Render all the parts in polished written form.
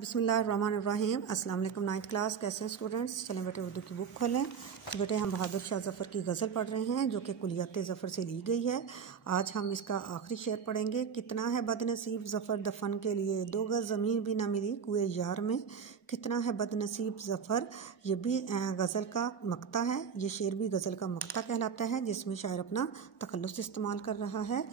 बिस्मिल्लाहिर्रहमानिर्रहीम। अस्सलाम वालेकुम। 9th क्लास, कैसे हैं स्टूडेंट्स? चलें बेटे उर्दू की बुक खोलें। तो बेटे हम बहादुर शाह ज़फ़र की गज़ल पढ़ रहे हैं जो कि कुलियत ज़फ़र से ली गई है। आज हम इसका आखिरी शेर पढ़ेंगे। कितना है बदनसीब ज़फ़र दफन के लिए, 2 गज़ ज़मीन भी ना मिली कुए यार में। कितना है बदनसीब ज़फ़र, ये भी गज़ल का मक्ता है। ये शेर भी गज़ल का मक्ता कहलाता है जिसमें शायर अपना तखल्लुस इस्तेमाल कर रहा है।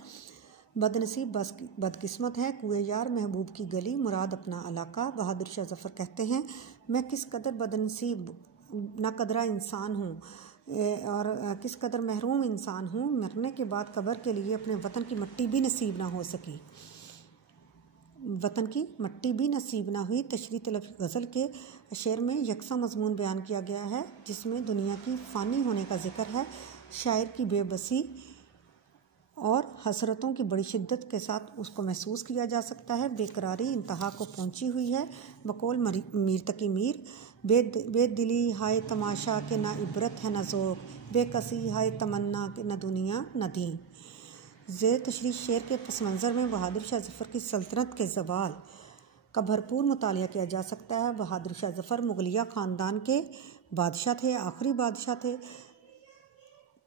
बदनसीब बदकिस्मत है कुए यार महबूब की गली, मुराद अपना इलाका। बहादुर शाह ज़फ़र कहते हैं, मैं किस कदर बदनसीब नाकदरा इंसान हूँ और किस कदर महरूम इंसान हूँ, मरने के बाद कब्र के लिए अपने वतन की मिट्टी भी नसीब ना हो सकी, वतन की मिट्टी भी नसीब ना हुई। तशरीह तलब गज़ल के शेर में यकसा मजमून बयान किया गया है जिसमें दुनिया की फ़ानी होने का जिक्र है। शायर की बेबसी और हसरतों की बड़ी शिद्दत के साथ उसको महसूस किया जा सकता है। बेकरारी इंतहा को पहुंची हुई है। बकौल मीर तकी मीर, बेदिली हाय तमाशा के ना इबरत है न ज़ोक, बेकसी हाय तमन्ना के न दुनिया न दी। ज़ेर तशरीह शेर के पस मंज़र में बहादुर शाह ज़फ़र की सल्तनत के ज़वाल का भरपूर मुतालिया किया जा सकता है। बहादुर शाह ज़फ़र मुगलिया ख़ानदान के बादशाह थे, आखिरी बादशाह थे।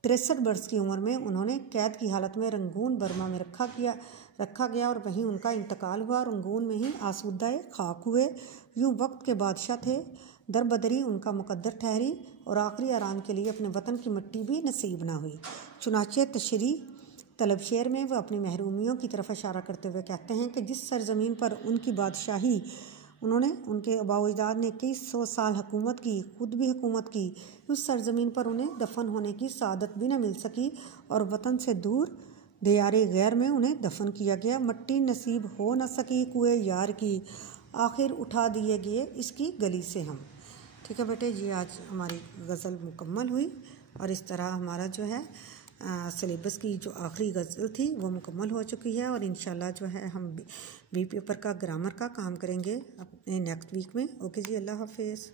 63 वर्ष की उम्र में उन्होंने कैद की हालत में रंगून बर्मा में रखा गया और वहीं उनका इंतकाल हुआ। रंगून में ही आसूदा खाक हुए। यूँ वक्त के बादशाह थे, दरबदरी उनका मुकद्दर ठहरी और आखिरी आराम के लिए अपने वतन की मिट्टी भी नसीब ना हुई। चुनाचे तशरीह तलब शेर में वह अपनी महरूमियों की तरफ इशारा करते हुए कहते हैं कि जिस सरजमीन पर उनकी बादशाही उन्होंने उनके आबा-ओ-अजदाद ने कई 100 साल हुकूमत की, खुद भी हुकूमत की, उस सरजमीन पर उन्हें दफन होने की सादत भी न मिल सकी और वतन से दूर दियारे गैर में उन्हें दफन किया गया। मिट्टी नसीब हो न सकी कुए यार की, आखिर उठा दिए गए इसकी गली से हम। ठीक है बेटे, ये आज हमारी गज़ल मुकम्मल हुई और इस तरह हमारा जो है सिलेबस की जो आखिरी गज़ल थी वो मुकम्मल हो चुकी है और इंशाल्लाह जो है हम बी पेपर का ग्रामर का काम करेंगे अपने नेक्स्ट वीक में। ओके जी, अल्लाह हाफिज़।